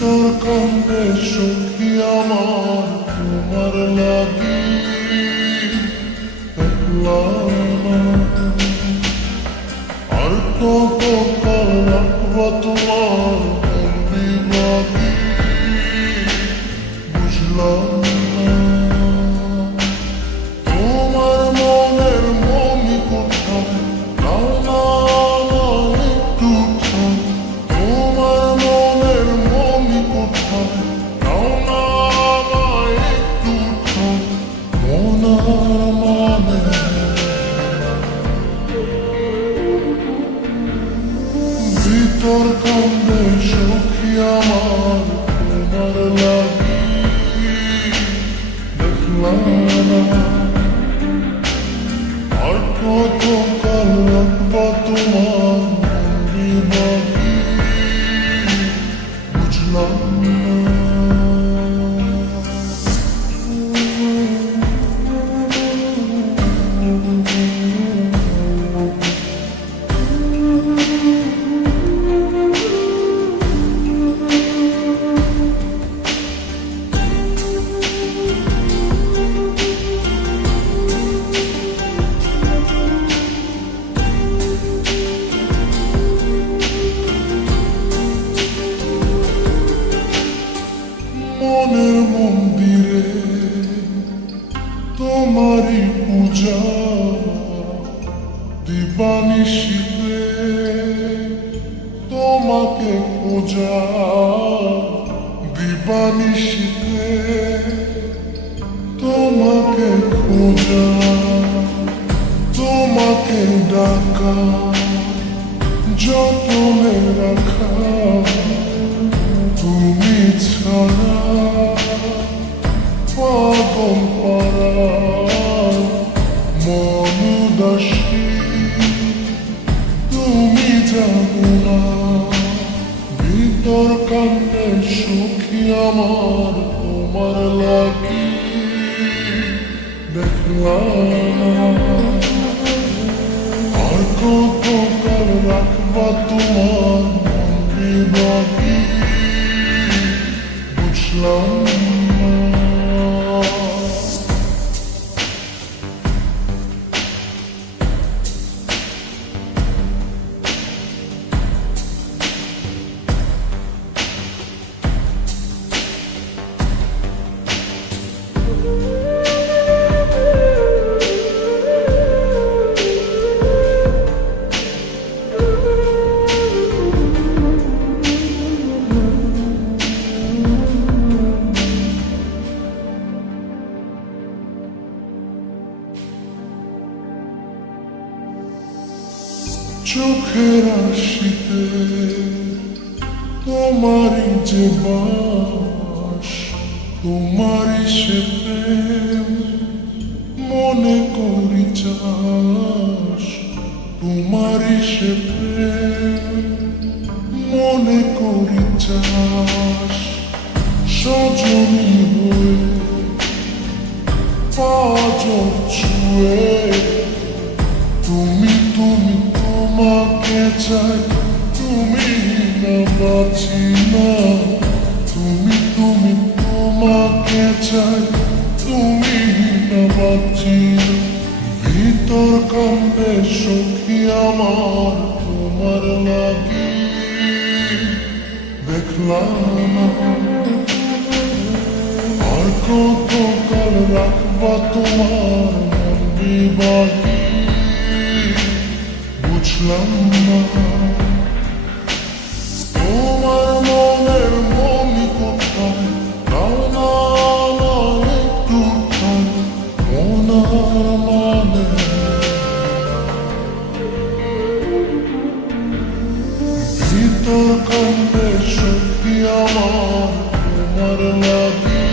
তোর কান্দে সখী আমার তোমার লাগি দেখলাম না। আর কত কাল রাখবো তোমার বন্দি লাগি বুঝলাম না। তোমার মনের মনি কোথায় নাও না একটু ঠাই। তোমার মনের মনি কোথায় নাও না একটু ঠাই। মনার মানে ভিতর কান্দে সখী আমার তোমার লাগি দেখলাম না। আর কত কাল রাখবো তোমার বন্দি বাকি বুঝলাম না। মনের মন্দিরে তোমারই পূজা দিবানিশিতে তোমাকে পূজা দিবানিশিতে তোমাকে খোঁজা তোমাকে ডাকা যতনে রাখা তুমি ছাড়া পাগল পাড়া মন উদাসী তুমি জানো না। ভিতর কান্দে সখী আমার তোমার লাগি দেখলাম না। আর কত কাল রাখবা তোমার বন্দি বাকি বুঝলাম না। চোখের আশিতে তোমারই যে বাস তোমারই সে প্রেম মনে করি চাস। তোমারই সে প্রেম মনে করি চাস। সজনী হয়ে পাঁচর ছুঁয়ে তুমি তুমি তোমাকে চাই তুমি না বাঁচি না। তুমি তুমি তোমাকে চাই তুমি না বাঁচি না। ভিতর কান্দে সখী আমার তোমার লাগি দেখলাম না। আর কত কাল রাখবা তোমার বন্দি বাকি বুঝলাম না। তোমার মনের মনি কোথায় নাও না একটু ঠাই। মনার মানে ভিতর কান্দে সখী আমার তোমার লাগি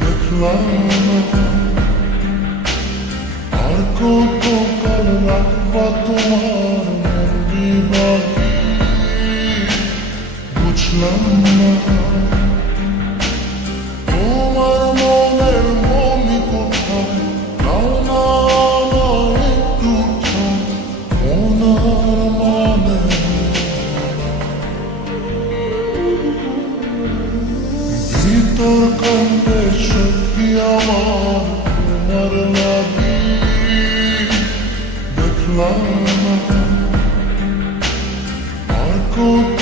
দেখলাম না। আর কত কাল রাখবা তোমার বন্দি বাকি বুঝলাম না। তোমার মনের মনি কোথায় নাও না একটু ঠাই। মনার মানে তোর কান্দে সখী আমার তোমার লাগি দেখলাম না আর কত